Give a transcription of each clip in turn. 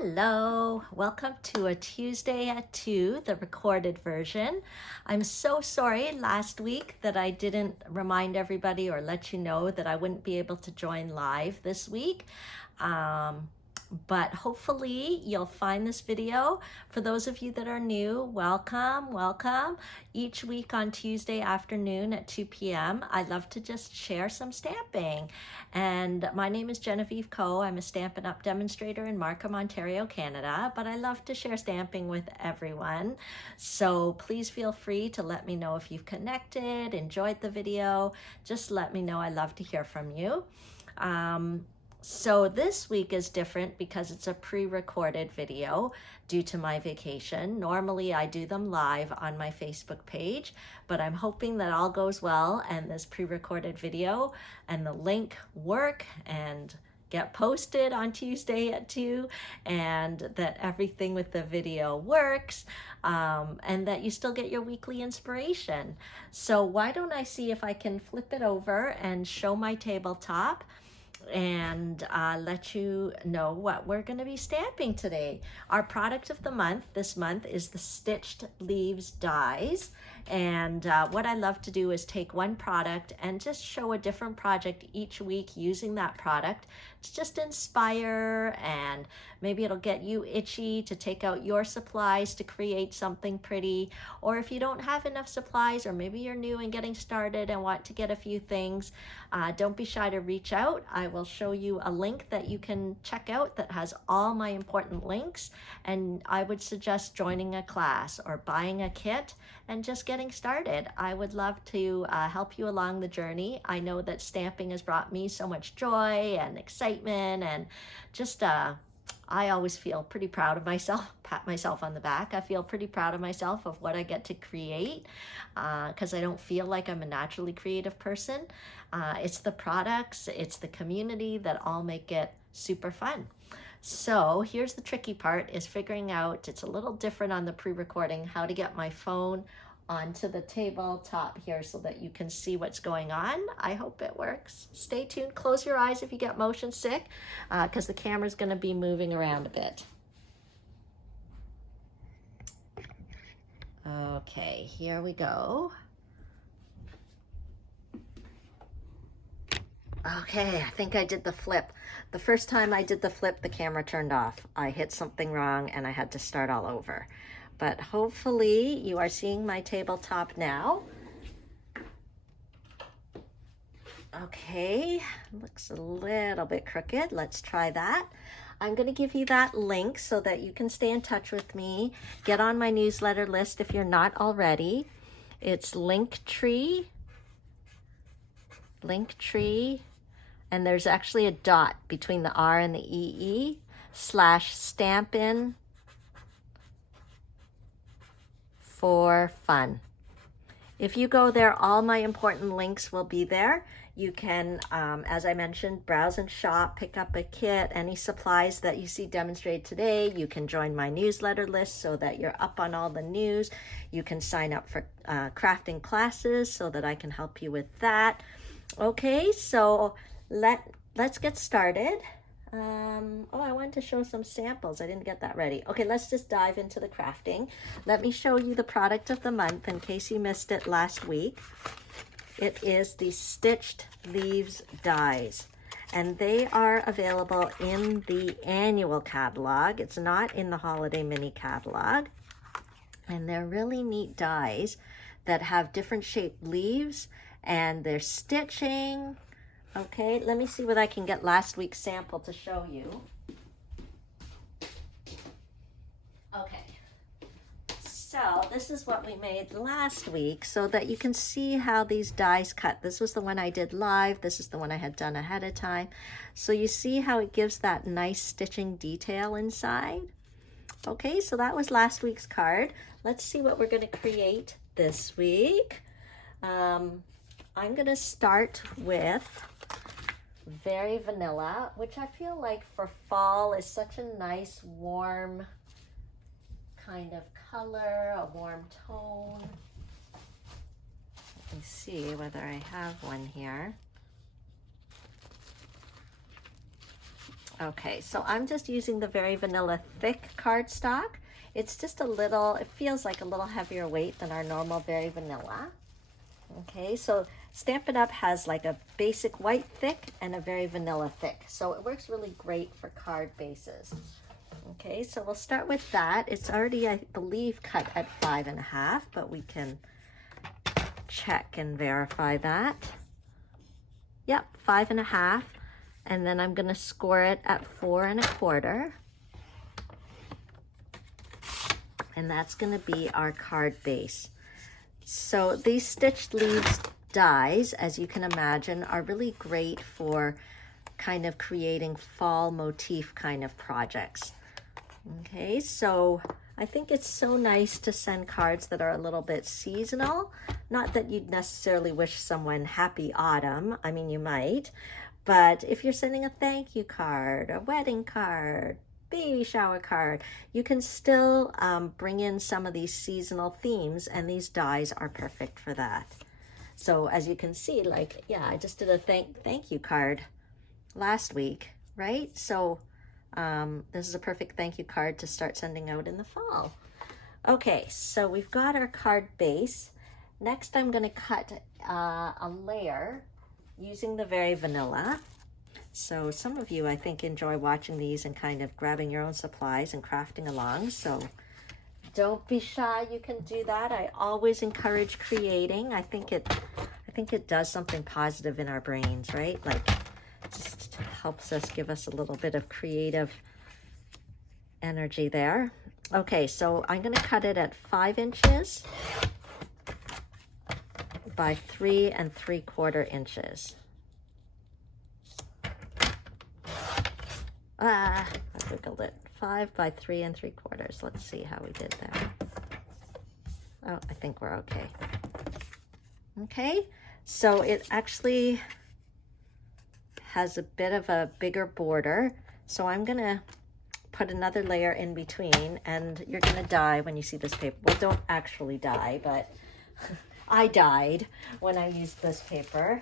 Hello, welcome to a Tuesday at 2, the recorded version. I'm so sorry last week that I didn't remind everybody or let you know that I wouldn't be able to join live this week. But hopefully you'll find this video. For those of you that are new, welcome. Each week on Tuesday afternoon at 2 p.m., I love to just share some stamping. And my name is Genevieve Coe. I'm a Stampin' Up! Demonstrator in Markham, Ontario, Canada, but I love to share stamping with everyone. So please feel free to let me know if you've connected, enjoyed the video. Just let me know. I love to hear from you. So this week is different because it's a pre-recorded video due to my vacation. Normally I do them live on my Facebook page, but I'm hoping that all goes well and this pre-recorded video and the link work and get posted on Tuesday at 2, and that everything with the video works, and that you still get your weekly inspiration. So why don't I see if I can flip it over and show my tabletop and let you know what we're going to be stamping today. Our product of the month this month is the Stitched Leaves dies, and what I love to do is take one product and just show a different project each week using that product to just inspire, and maybe it'll get you itchy to take out your supplies to create something pretty. Or if you don't have enough supplies, or maybe you're new and getting started and want to get a few things, don't be shy to reach out. I will show you a link that you can check out that has all my important links, and I would suggest joining a class or buying a kit and just getting started. I would love to help you along the journey. I know that stamping has brought me so much joy and excitement, and just I always feel pretty proud of myself, pat myself on the back. I feel pretty proud of myself of what I get to create, because I don't feel like I'm a naturally creative person. It's the products, it's the community that all make it super fun. So here's the tricky part, is figuring out, it's a little different on the pre-recording, how to get my phone onto the tabletop here so that you can see what's going on. I hope it works. Stay tuned. Close your eyes if you get motion sick, because the camera's going to be moving around a bit. Okay, here we go. Okay, I think I did the flip. The first time I did the flip, the camera turned off. I hit something wrong and I had to start all over. But hopefully you are seeing my tabletop now. Okay, looks a little bit crooked. Let's try that. I'm going to give you that link so that you can stay in touch with me. Get on my newsletter list if you're not already. It's Linktree, and there's actually a dot between the R and the EE /Stampin' for fun. If you go there, all my important links will be there. You can, as I mentioned, browse and shop, pick up a kit, any supplies that you see demonstrated today. You can join my newsletter list so that you're up on all the news. You can sign up for crafting classes so that I can help you with that. Okay, so let's get started. Oh, I wanted to show some samples. I didn't get that ready. Okay, let's just dive into the crafting. Let me show you the product of the month in case you missed it last week. It is the Stitched Leaves dies, and they are available in the annual catalog. It's not in the holiday mini catalog, and they're really neat dies that have different shaped leaves, and they're stitching. Okay, let me see what I can get last week's sample to show you. Okay, so this is what we made last week so that you can see how these dies cut. This was the one I did live. This is the one I had done ahead of time. So you see how it gives that nice stitching detail inside. Okay, so that was last week's card. Let's see what we're going to create this week. I'm going to start with Very Vanilla, which I feel like for fall is such a nice warm kind of color, a warm tone. Let me see whether I have one here. Okay, so I'm just using the Very Vanilla thick cardstock. It's just a little, it feels like a little heavier weight than our normal Very Vanilla. Okay, so Stampin' Up! Has like a basic white thick and a Very Vanilla thick. So it works really great for card bases. Okay, so we'll start with that. It's already, I believe, cut at 5.5, but we can check and verify that. Yep, 5.5. And then I'm gonna score it at 4.25. And that's gonna be our card base. So these stitched leaves dies, as you can imagine, are really great for kind of creating fall motif kind of projects. Okay, so I think it's so nice to send cards that are a little bit seasonal. Not that you'd necessarily wish someone happy autumn. I mean, you might. But if you're sending a thank you card, a wedding card, baby shower card, you can still bring in some of these seasonal themes, and these dies are perfect for that. So as you can see, like, yeah, I just did a thank you card last week, right? So this is a perfect thank you card to start sending out in the fall. Okay, so we've got our card base. Next, I'm going to cut a layer using the Very Vanilla. So some of you, I think, enjoy watching these and kind of grabbing your own supplies and crafting along. So don't be shy, you can do that. I always encourage creating. I think it does something positive in our brains, right? Like, just helps us, give us a little bit of creative energy there. Okay, so I'm going to cut it at 5 inches by 3 3/4 inches. I wiggled it. 5 by 3 3/4. Let's see how we did there. Oh, I think we're okay. Okay, so it actually has a bit of a bigger border. So I'm gonna put another layer in between, and you're gonna die when you see this paper. Well, don't actually die, but I died when I used this paper.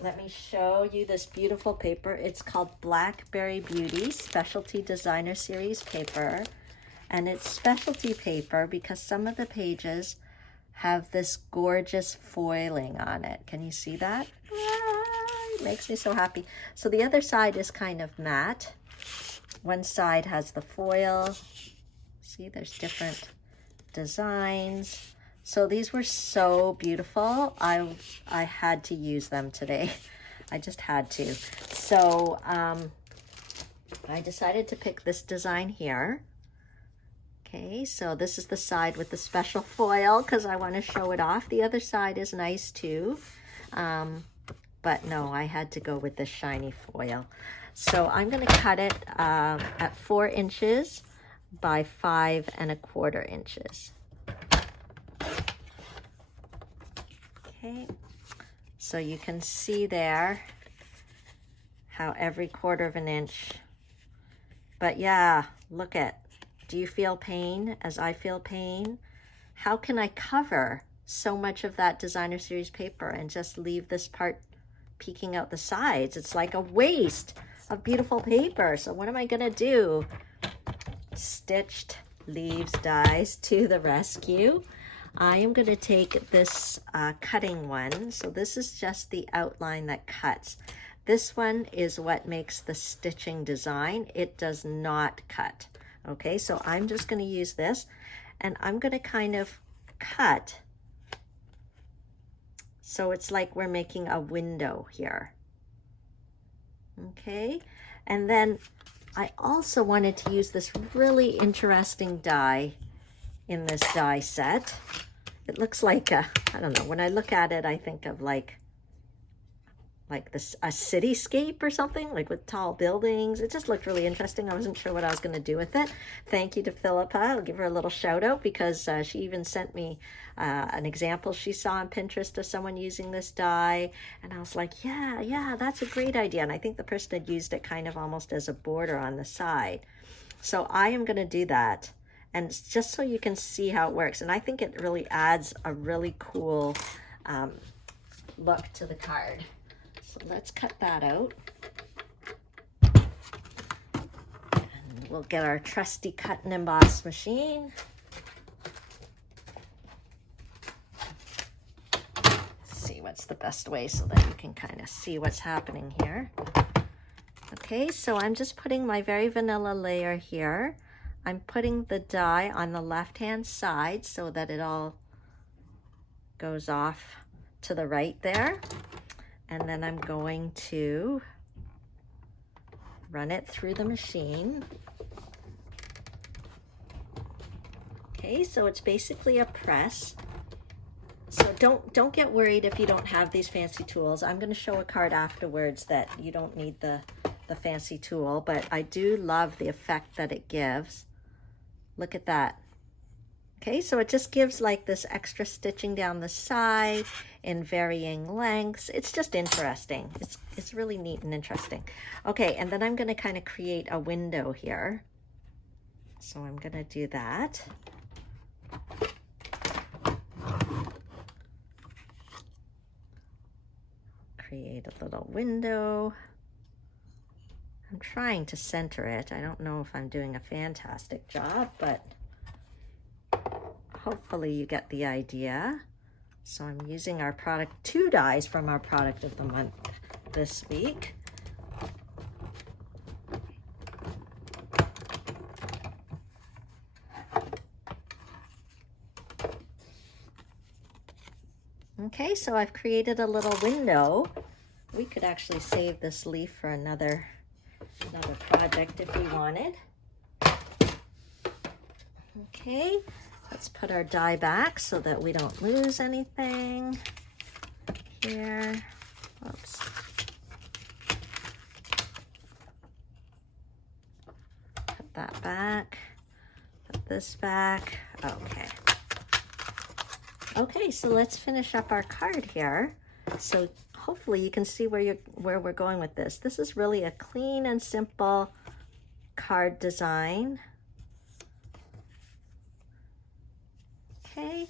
Let me show you this beautiful paper. It's called Blackberry Beauty Specialty Designer Series paper. And it's specialty paper because some of the pages have this gorgeous foiling on it. Can you see that? It makes me so happy. So the other side is kind of matte. One side has the foil. See, there's different designs. So these were so beautiful. I had to use them today. I just had to. So I decided to pick this design here. Okay, so this is the side with the special foil because I want to show it off. The other side is nice too. But no, I had to go with this shiny foil. So I'm going to cut it at 4 inches by 5 1/4 inches. Okay, so you can see there how every 1/4 inch, but yeah, look at, do you feel pain as I feel pain? How can I cover so much of that designer series paper and just leave this part peeking out the sides? It's like a waste of beautiful paper. So what am I gonna do? Stitched Leaves Dies to the rescue. I am going to take this cutting one. So this is just the outline that cuts. This one is what makes the stitching design. It does not cut. Okay, so I'm just going to use this, and I'm going to kind of cut. So it's like we're making a window here. Okay, and then I also wanted to use this really interesting die in this die set. It looks like I don't know, when I look at it, I think of like this, a cityscape or something, like with tall buildings. It just looked really interesting. I wasn't sure what I was going to do with it. Thank you to Philippa. I'll give her a little shout out because she even sent me an example she saw on Pinterest of someone using this die. And I was like, yeah, that's a great idea. And I think the person had used it kind of almost as a border on the side. So I am going to do that. And just so you can see how it works. And I think it really adds a really cool look to the card. So let's cut that out. we'll get our trusty cut and emboss machine. See what's the best way so that you can kind of see what's happening here. Okay, so I'm just putting my very vanilla layer here. I'm putting the die on the left-hand side so that it all goes off to the right there. And then I'm going to run it through the machine. Okay, so it's basically a press. So don't get worried if you don't have these fancy tools. I'm going to show a card afterwards that you don't need the fancy tool, but I do love the effect that it gives. Look at that. Okay, so it just gives like this extra stitching down the side in varying lengths. It's just interesting. It's really neat and interesting. Okay, and then I'm going to kind of create a window here. So I'm going to do that. Create a little window. I'm trying to center it. I don't know if I'm doing a fantastic job, but hopefully you get the idea. So I'm using our product, 2 dies from our product of the month this week. Okay, so I've created a little window. We could actually save this leaf for another project if we wanted. Okay, let's put our die back so that we don't lose anything here. Oops. Put that back, put this back. Okay. Okay, so let's finish up our card here. So hopefully you can see where we're going with this. This is really a clean and simple card design. Okay,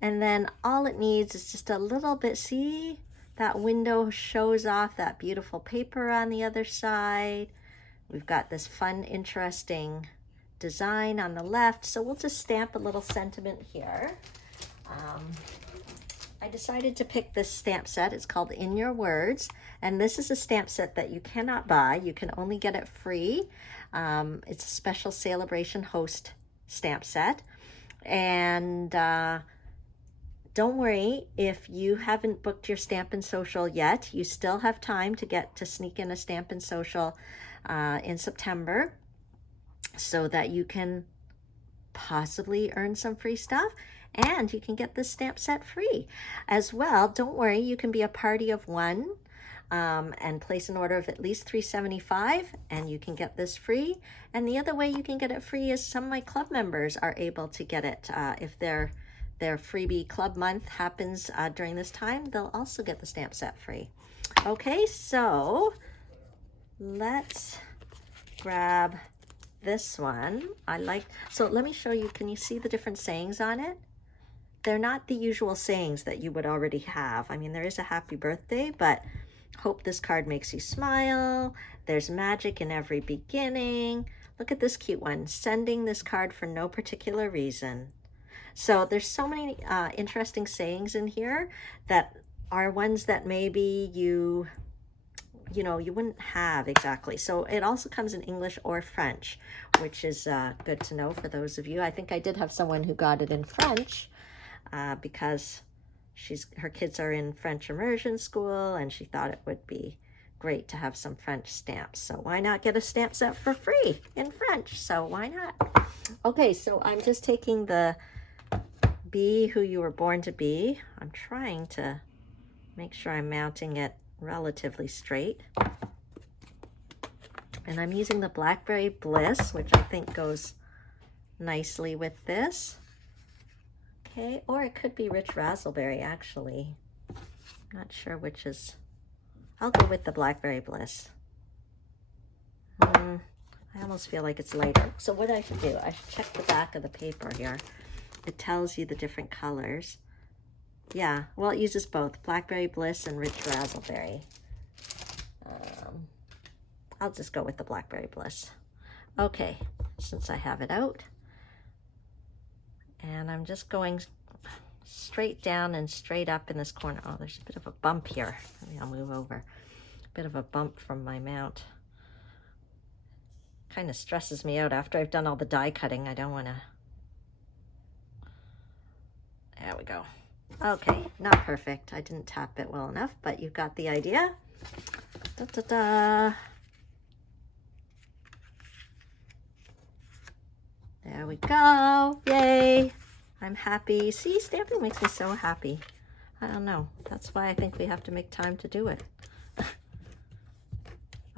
and then all it needs is just a little bit. See, that window shows off that beautiful paper on the other side. We've got this fun, interesting design on the left. So we'll just stamp a little sentiment here. I decided to pick this stamp set. It's called In Your Words, and this is a stamp set that you cannot buy. You can only get it free. It's a special Celebration Host stamp set, and don't worry if you haven't booked your Stampin' Social yet. You still have time to sneak in a Stampin' Social in September so that you can possibly earn some free stuff. And you can get this stamp set free as well. Don't worry, you can be a party of one and place an order of at least $3.75 and you can get this free. And the other way you can get it free is some of my club members are able to get it. If their freebie club month happens during this time, they'll also get the stamp set free. Okay, so let's grab this one. So let me show you, can you see the different sayings on it? They're not the usual sayings that you would already have. I mean, there is a happy birthday, but hope this card makes you smile. There's magic in every beginning. Look at this cute one. Sending this card for no particular reason. So there's so many interesting sayings in here that are ones that maybe you wouldn't have exactly. So it also comes in English or French, which is good to know for those of you. I think I did have someone who got it in French. Because her kids are in French immersion school and she thought it would be great to have some French stamps. So why not get a stamp set for free in French? So why not? Okay, so I'm just taking the Be Who You Were Born to Be. I'm trying to make sure I'm mounting it relatively straight. And I'm using the Blackberry Bliss, which I think goes nicely with this. Okay, or it could be Rich Razzleberry, actually. Not sure which is. I'll go with the Blackberry Bliss. I almost feel like it's lighter. So what I should do, I should check the back of the paper here. It tells you the different colors. Yeah, well, it uses both Blackberry Bliss and Rich Razzleberry. I'll just go with the Blackberry Bliss. Okay, since I have it out, and I'm just going straight down and straight up in this corner. Oh, there's a bit of a bump here. Maybe I'll move over. A bit of a bump from my mount. Kind of stresses me out after I've done all the die cutting. I don't want to. There we go. Okay, not perfect. I didn't tap it well enough, but you got the idea. Da, da, da. There we go. Yay. I'm happy. See, stamping makes me so happy. I don't know. That's why I think we have to make time to do it.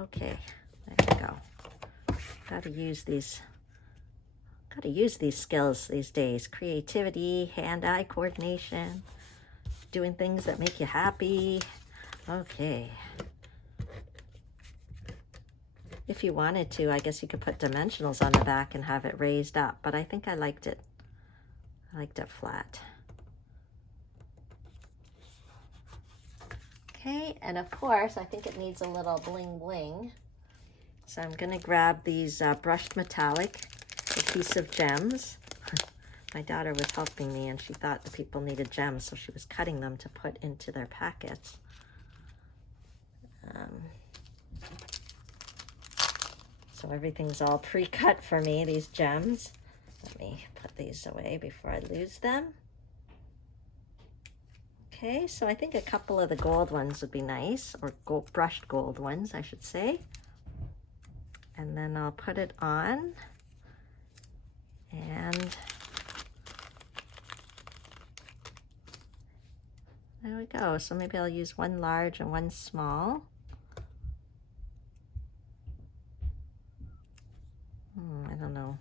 Okay, there we go. Gotta use these skills these days. Creativity, hand-eye coordination, doing things that make you happy. Okay. If you wanted to, I guess you could put dimensionals on the back and have it raised up, but I think I liked it. I liked it flat. Okay, and of course, I think it needs a little bling bling. So I'm gonna grab these brushed metallic adhesive gems. My daughter was helping me and she thought the people needed gems, so she was cutting them to put into their packets. So everything's all pre-cut for me, these gems. Let me put these away before I lose them. Okay, so I think a couple of the gold ones would be nice, or brushed gold ones, I should say. And then I'll put it on, and there we go. So maybe I'll use one large and one small. I don't know.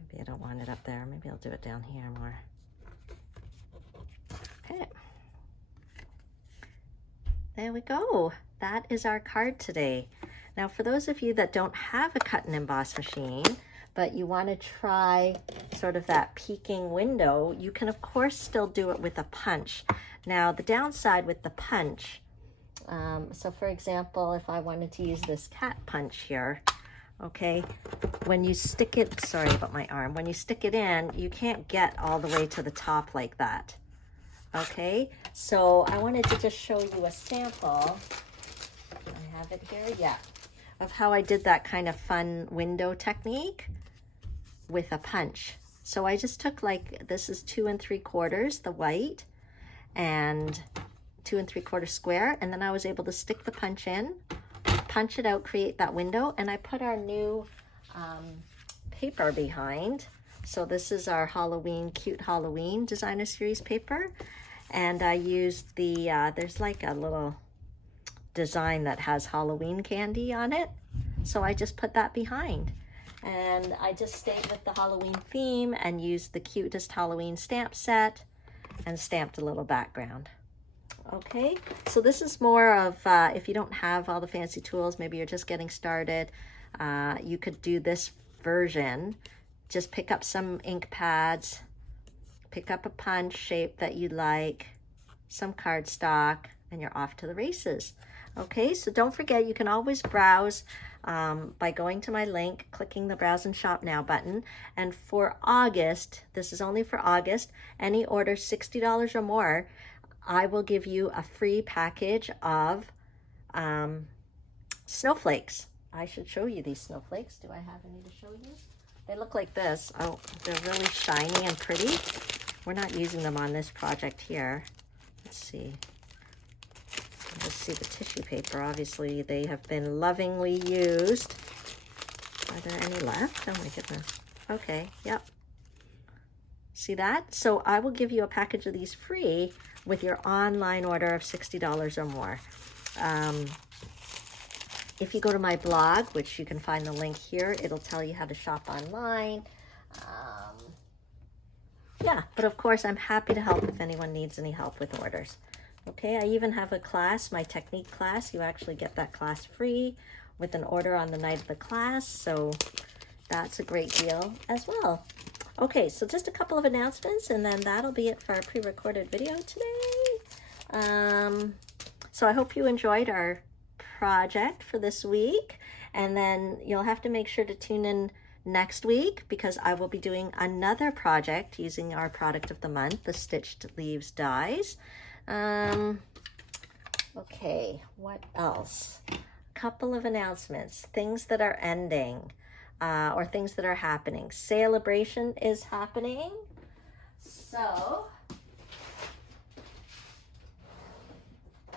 Maybe I don't want it up there. Maybe I'll do it down here more. Okay. There we go. That is our card today. Now, for those of you that don't have a cut and emboss machine, but you want to try sort of that peeking window, you can of course still do it with a punch. Now, the downside with the punch, so for example, if I wanted to use this cat punch here, okay, when you stick it, sorry about my arm, when you stick it in, you can't get all the way to the top like that. Okay, so I wanted to just show you a sample. I have it here, yeah, of how I did that kind of fun window technique with a punch. So I just took, like, this is 2 3/4, the white, and 2 3/4 square, and then I was able to stick the punch in, punch it out, create that window, and I put our new paper behind. So this is our Halloween, Cute Halloween Designer Series paper, and I used the, there's like a little design that has Halloween candy on it, so I just put that behind, and I just stayed with the Halloween theme and used the cutest Halloween stamp set and stamped a little background. Okay, so this is more of, if you don't have all the fancy tools, maybe you're just getting started, you could do this version. Just pick up some ink pads, pick up a punch shape that you like, some cardstock, and you're off to the races. Okay, so don't forget, you can always browse by going to my link, clicking the Browse and Shop Now button. And for August, this is only for August, any order $60 or more, I will give you a free package of snowflakes. I should show you these snowflakes. Do I have any to show you? They look like this. Oh, they're really shiny and pretty. We're not using them on this project here. Let's see. Let's see the tissue paper. Obviously, they have been lovingly used. Are there any left? Oh my goodness. Okay, yep. See that? So I will give you a package of these free with your online order of $60 or more. If you go to my blog, which you can find the link here, it'll tell you how to shop online. Yeah, but of course, I'm happy to help if anyone needs any help with orders. Okay, I even have a class, my technique class. You actually get that class free with an order on the night of the class, so that's a great deal as well. Okay, so just a couple of announcements, and then that'll be it for our pre-recorded video today. So I hope you enjoyed our project for this week, And then you'll have to make sure to tune in next week because I will be doing another project using our product of the month, the Stitched Leaves Dies. Okay, what else? A couple of announcements, things that are ending or things that are happening. Celebration is happening. So,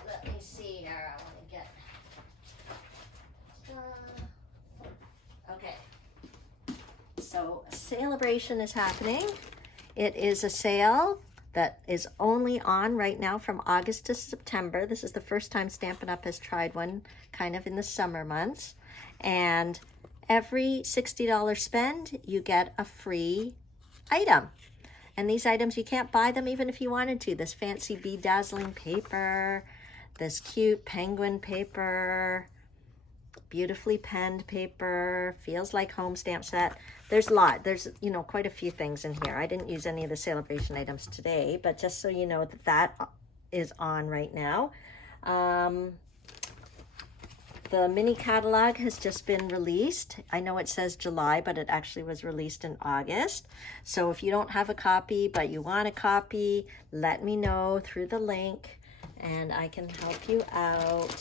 let me see here. I want to get... okay. So, Celebration is happening. It is a sale that is only on right now from August to September. This is the first time Stampin' Up! Has tried one kind of in the summer months. And every $60 spend, you get a free item. And these items, you can't buy them even if you wanted to. This fancy bedazzling paper, this cute penguin paper, beautifully penned paper, feels like home stamp set. There's a lot. There's, you know, quite a few things in here. I didn't use any of the Celebration items today, but just so you know that that is on right now. The mini catalog has just been released. I know it says July, but it actually was released in August. So if you don't have a copy, but you want a copy, let me know through the link and I can help you out.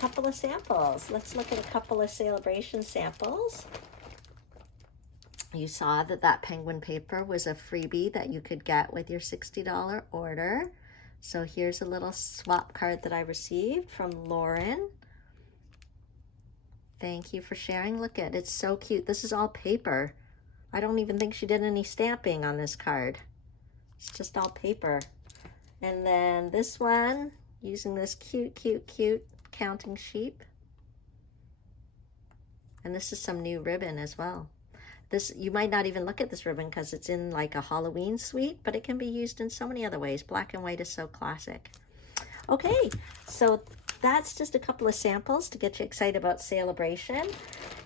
Couple of samples. Let's look at a couple of Celebration samples. You saw that that penguin paper was a freebie that you could get with your $60 order. So here's a little swap card that I received from Lauren. Thank you for sharing. Look at it, it's so cute. This is all paper. I don't even think she did any stamping on this card. It's just all paper. And then this one, using this cute counting sheep. And this is some new ribbon as well. This, you might not even look at this ribbon because it's in like a Halloween suite, but it can be used in so many other ways. Black and white is so classic. Okay, so that's just a couple of samples to get you excited about Celebration.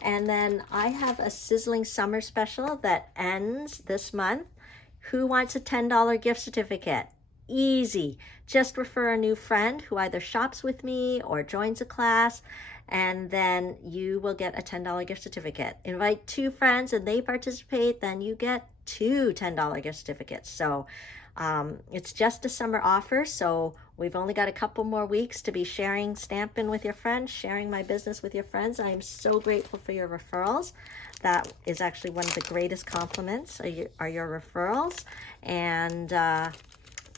And then I have a sizzling summer special that ends this month. Who wants a $10 gift certificate? Easy. Just refer a new friend who either shops with me or joins a class, and then you will get a $10 gift certificate. Invite 2 friends and they participate, then you get 2 $10 gift certificates. So it's just a summer offer, so we've only got a couple more weeks to be sharing Stampin' with your friends, sharing my business with your friends. I'm so grateful for your referrals. That is actually one of the greatest compliments are your referrals. And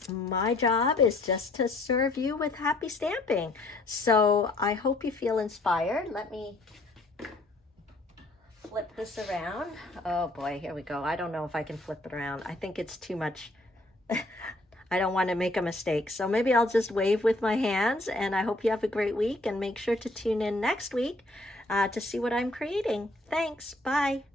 my job is just to serve you with happy stamping. So I hope you feel inspired. Let me flip this around. Oh boy, here we go. I don't know if I can flip it around. I think it's too much. I don't want to make a mistake. So maybe I'll just wave with my hands, and I hope you have a great week, and make sure to tune in next week to see what I'm creating. Thanks. Bye.